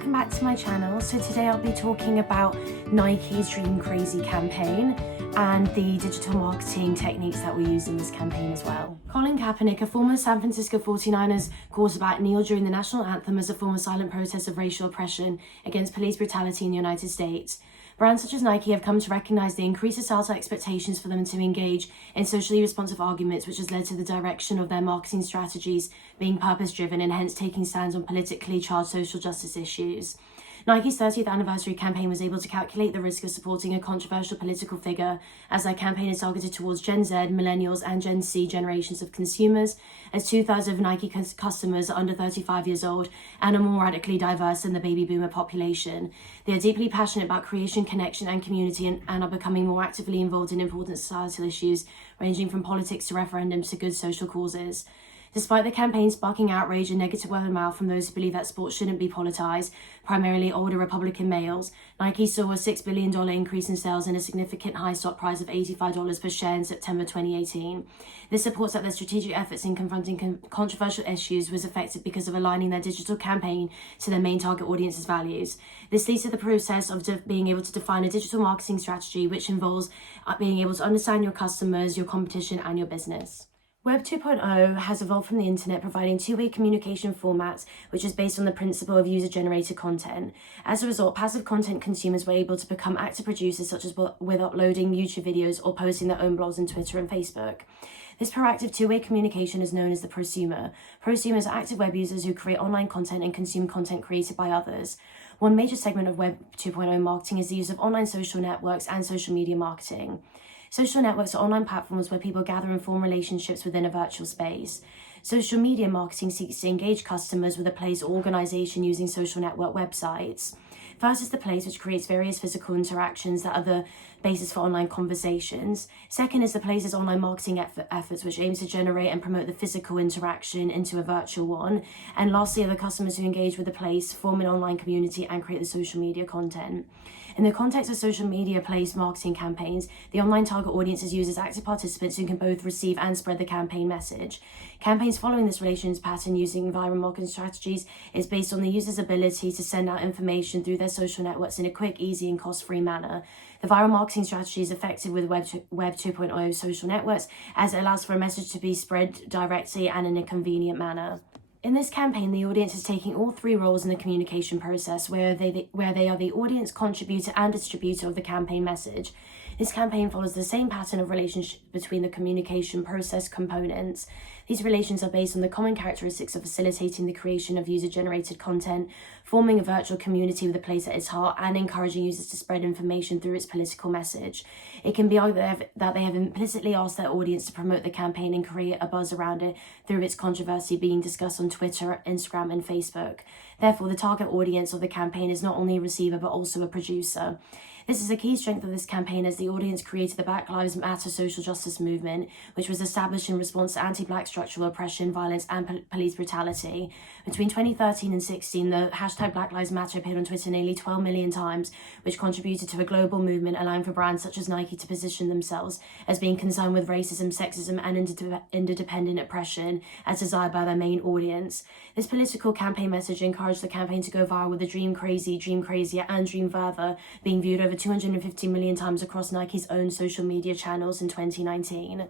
welcome back to my channel. So today I'll be talking about Nike's Dream Crazy campaign and the digital marketing techniques that we use in this campaign as well. Colin Kaepernick, a former San Francisco 49ers quarterback, kneeled during the national anthem as a form of silent protest of racial oppression against police brutality in the United States. Brands such as Nike have come to recognize the increased societal expectations for them to engage in socially responsive arguments, which has led to the direction of their marketing strategies being purpose-driven and hence taking stands on politically charged social justice issues. Nike's 30th anniversary campaign was able to calculate the risk of supporting a controversial political figure, as their campaign is targeted towards Gen Z, Millennials, and Gen Z generations of consumers, as 2/3 of Nike customers are under 35 years old and are more radically diverse than the baby boomer population. They are deeply passionate about creation, connection, and community and are becoming more actively involved in important societal issues, ranging from politics to referendums to good social causes. Despite the campaign sparking outrage and negative word of mouth from those who believe that sports shouldn't be politicized, primarily older Republican males, Nike saw a $6 billion increase in sales and a significant high stock price of $85 per share in September 2018. This supports that their strategic efforts in confronting controversial issues was effective because of aligning their digital campaign to their main target audience's values. This leads to the process of being able to define a digital marketing strategy, which involves being able to understand your customers, your competition, and your business. Web 2.0 has evolved from the internet, providing two-way communication formats, which is based on the principle of user-generated content. As a result, passive content consumers were able to become active producers, such as with uploading YouTube videos or posting their own blogs on Twitter and Facebook. This proactive two-way communication is known as the prosumer. Prosumers are active web users who create online content and consume content created by others. One major segment of Web 2.0 marketing is the use of online social networks and social media marketing. Social networks are online platforms where people gather and form relationships within a virtual space. Social media marketing seeks to engage customers with a place or organization using social network websites. First is the place, which creates various physical interactions that are the basis for online conversations. Second is the place's online marketing efforts, which aims to generate and promote the physical interaction into a virtual one. And lastly are the customers who engage with the place, form an online community, and create the social media content. In the context of social media place marketing campaigns, the online target audience is used as active participants who can both receive and spread the campaign message. Campaigns following this relations pattern using viral marketing strategies is based on the user's ability to send out information through their social networks in a quick, easy, and cost-free manner. The viral marketing strategy is effective with Web 2.0 social networks, as it allows for a message to be spread directly and in a convenient manner. In this campaign, the audience is taking all three roles in the communication process, where they are the audience, contributor, and distributor of the campaign message. This campaign follows the same pattern of relationship between the communication process components. These relations are based on the common characteristics of facilitating the creation of user-generated content, forming a virtual community with a place at its heart, and encouraging users to spread information through its political message. It can be argued that they have implicitly asked their audience to promote the campaign and create a buzz around it through its controversy being discussed on Twitter, Instagram, and Facebook. Therefore, the target audience of the campaign is not only a receiver but also a producer. This is a key strength of this campaign, as the audience created the Black Lives Matter social justice movement, which was established in response to anti-Black structural oppression, violence, and police brutality. Between 2013 and 2016, the hashtag Black Lives Matter appeared on Twitter nearly 12 million times, which contributed to a global movement allowing for brands such as Nike to position themselves as being concerned with racism, sexism, and interdependent oppression as desired by their main audience. This political campaign message encouraged the campaign to go viral, with the Dream Crazy, Dream Crazier, and Dream Further being viewed over 250 million times across Nike's own social media channels in 2019.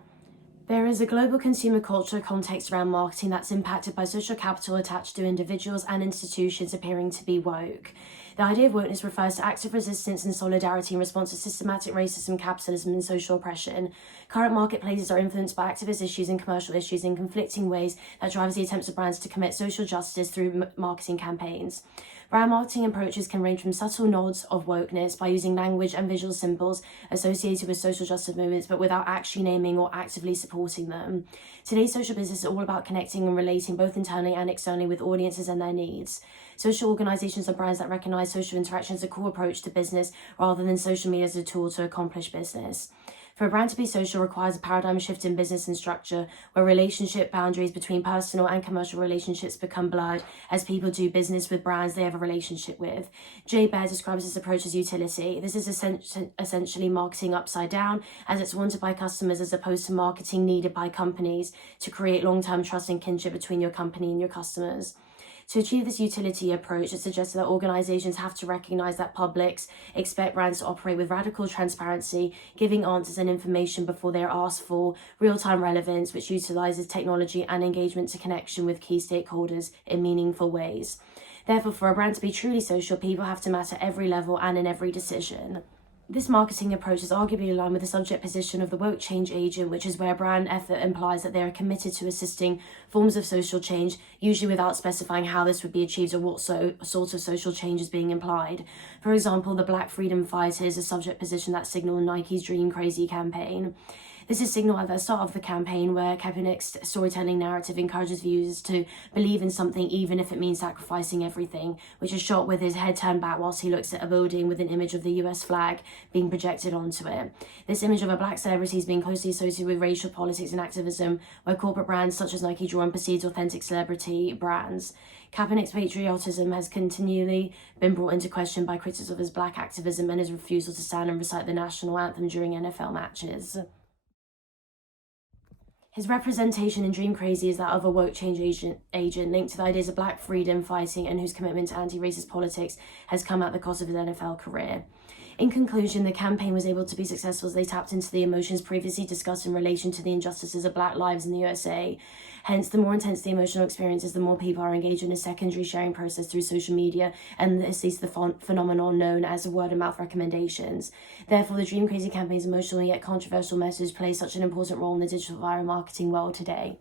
There is a global consumer culture context around marketing that's impacted by social capital attached to individuals and institutions appearing to be woke. The idea of wokeness refers to active resistance and solidarity in response to systematic racism, capitalism, and social oppression. Current marketplaces are influenced by activist issues and commercial issues in conflicting ways that drives the attempts of brands to commit social justice through marketing campaigns. Brand marketing approaches can range from subtle nods of wokeness by using language and visual symbols associated with social justice movements, but without actually naming or actively supporting them. Today's social business is all about connecting and relating both internally and externally with audiences and their needs. Social organizations are brands that recognize social interaction as a core approach to business rather than social media as a tool to accomplish business. For a brand to be social requires a paradigm shift in business and structure, where relationship boundaries between personal and commercial relationships become blurred as people do business with brands they have a relationship with. Jay Baer describes this approach as utility. This is essentially marketing upside down, as it's wanted by customers as opposed to marketing needed by companies to create long-term trust and kinship between your company and your customers. To achieve this utility approach, it suggests that organizations have to recognize that publics expect brands to operate with radical transparency, giving answers and information before they are asked for, real-time relevance, which utilizes technology and engagement to connection with key stakeholders in meaningful ways. Therefore, for a brand to be truly social, people have to matter at every level and in every decision. This marketing approach is arguably aligned with the subject position of the woke change agent, which is where brand effort implies that they are committed to assisting forms of social change, usually without specifying how this would be achieved or what sort of social change is being implied. For example, the Black Freedom Fighter is a subject position that signaled Nike's Dream Crazy campaign. This is signalled at the start of the campaign, where Kaepernick's storytelling narrative encourages viewers to believe in something even if it means sacrificing everything, which is shot with his head turned back whilst he looks at a building with an image of the US flag being projected onto it. This image of a black celebrity is being closely associated with racial politics and activism, where corporate brands such as Nike draw and perceive authentic celebrity brands. Kaepernick's patriotism has continually been brought into question by critics of his black activism and his refusal to stand and recite the national anthem during NFL matches. His representation in Dream Crazy is that of a woke change agent linked to the ideas of black freedom fighting and whose commitment to anti-racist politics has come at the cost of his NFL career. In conclusion, the campaign was able to be successful as they tapped into the emotions previously discussed in relation to the injustices of black lives in the USA. Hence, the more intense the emotional experience is, the more people are engaged in a secondary sharing process through social media, and this leads to the phenomenon known as word-of-mouth recommendations. Therefore, the Dream Crazy campaign's emotional yet controversial message plays such an important role in the digital viral marketing world today.